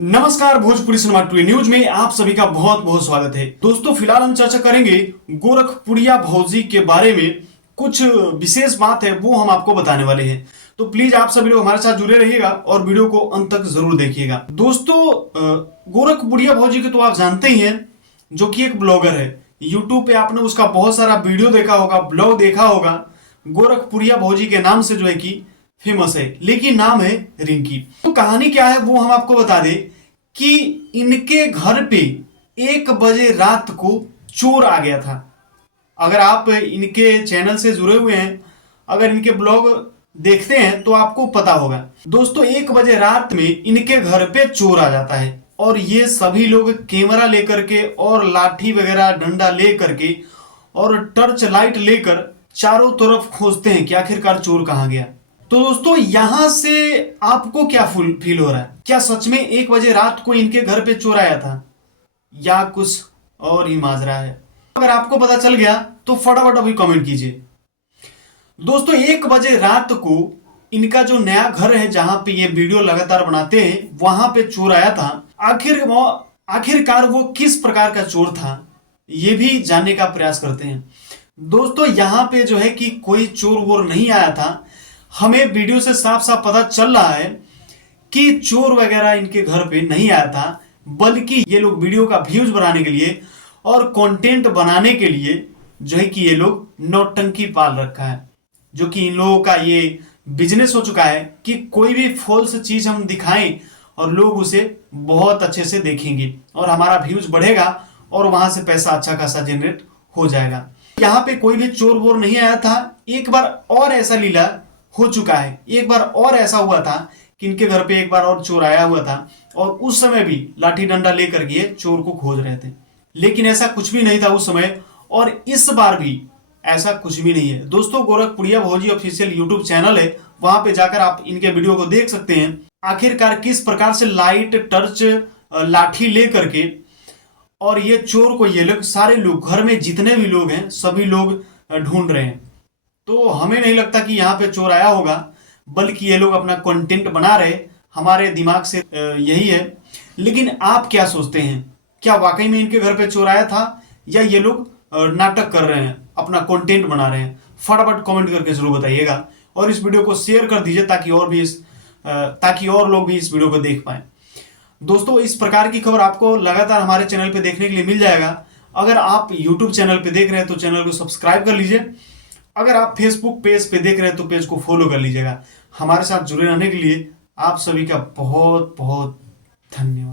नमस्कार, Bhojpuri cinema today news में आप सभी का बहुत बहुत स्वागत है। दोस्तों, फिलहाल हम चर्चा करेंगे गोरखपुरिया भौजी के बारे में। कुछ विशेष बात है वो हम आपको बताने वाले हैं, तो प्लीज आप सभी लोग हमारे साथ जुड़े रहिएगा और वीडियो को अंत तक जरूर देखिएगा। दोस्तों, गोरखपुरिया भौजी को तो आप जानते ही हैं, जो कि एक ब्लॉगर है। यूट्यूब पे आपने उसका बहुत सारा वीडियो देखा होगा, ब्लॉग देखा होगा। गोरखपुरिया भौजी के नाम से जो है कि फेमस है, लेकिन नाम है रिंकी। तो कहानी क्या है वो हम आपको बता दें कि इनके घर पे 1 बजे रात को चोर आ गया था। अगर आप इनके चैनल से जुड़े हुए हैं, अगर इनके ब्लॉग देखते हैं तो आपको पता होगा। दोस्तों, 1 बजे रात में इनके घर पे चोर आ जाता है और ये सभी लोग कैमरा लेकर के और लाठी वगैरह डंडा लेकर के और टर्च लाइट लेकर चारों तरफ खोजते हैं कि आखिरकार चोर कहां गया। तो दोस्तों, यहां से आपको क्या फील हो रहा है? क्या सच में 1 बजे रात को इनके घर पे चोर आया था या कुछ और ही माजरा है? अगर आपको पता चल गया तो फटाफट अभी कमेंट कीजिए। दोस्तों, 1 बजे रात को इनका जो नया घर है जहां पे ये वीडियो लगातार बनाते हैं, वहां पे चोर आया था। आखिरकार वो किस प्रकार का चोर था, ये भी जानने का प्रयास करते हैं। दोस्तों, यहां पे जो है कि कोई चोर वोर नहीं आया था। हमें वीडियो से साफ साफ पता चल रहा है कि चोर वगैरह इनके घर पे नहीं आया था, बल्कि ये लोग वीडियो का व्यूज बनाने के लिए और कंटेंट बनाने के लिए जो है कि ये लोग नौटंकी पाल रखा है। जो कि इन लोगों का ये बिजनेस हो चुका है कि कोई भी फॉल्स चीज हम दिखाएं और लोग उसे बहुत अच्छे से देखेंगे और हमारा व्यूज बढ़ेगा और वहां से पैसा अच्छा खासा जनरेट हो जाएगा। यहाँ पे कोई भी चोर वोर नहीं आया था। एक बार और ऐसा लीला हो चुका है, एक बार और ऐसा हुआ था कि इनके घर पे एक बार और चोर आया हुआ था और उस समय भी लाठी डंडा लेकर के चोर को खोज रहे थे, लेकिन ऐसा कुछ भी नहीं था उस समय, और इस बार भी ऐसा कुछ भी नहीं है। दोस्तों, गोरखपुरिया भौजी ऑफिशियल यूट्यूब चैनल है, वहां पे जाकर आप इनके वीडियो को देख सकते हैं। आखिरकार किस प्रकार से लाइट टर्च लाठी ले करके और ये चोर को ये लोग सारे लोग, घर में जितने भी लोग हैं सभी लोग ढूंढ रहे हैं। तो हमें नहीं लगता कि यहाँ पे चोर आया होगा, बल्कि ये लोग अपना कंटेंट बना रहे। हमारे दिमाग से यही है। लेकिन आप क्या सोचते हैं? क्या वाकई में इनके घर पे चोर आया था या ये लोग नाटक कर रहे हैं, अपना कंटेंट बना रहे हैं? फटाफट कमेंट करके जरूर बताइएगा और इस वीडियो को शेयर कर दीजिए ताकि और लोग भी इस वीडियो को देख पाए। दोस्तों, इस प्रकार की खबर आपको लगातार हमारे चैनल पे देखने के लिए मिल जाएगा। अगर आप यूट्यूब चैनल पे देख रहे हैं तो चैनल को सब्सक्राइब कर लीजिए। अगर आप फेसबुक पेज पे देख रहे हैं तो पेज को फॉलो कर लीजिएगा। हमारे साथ जुड़े रहने के लिए आप सभी का बहुत बहुत धन्यवाद।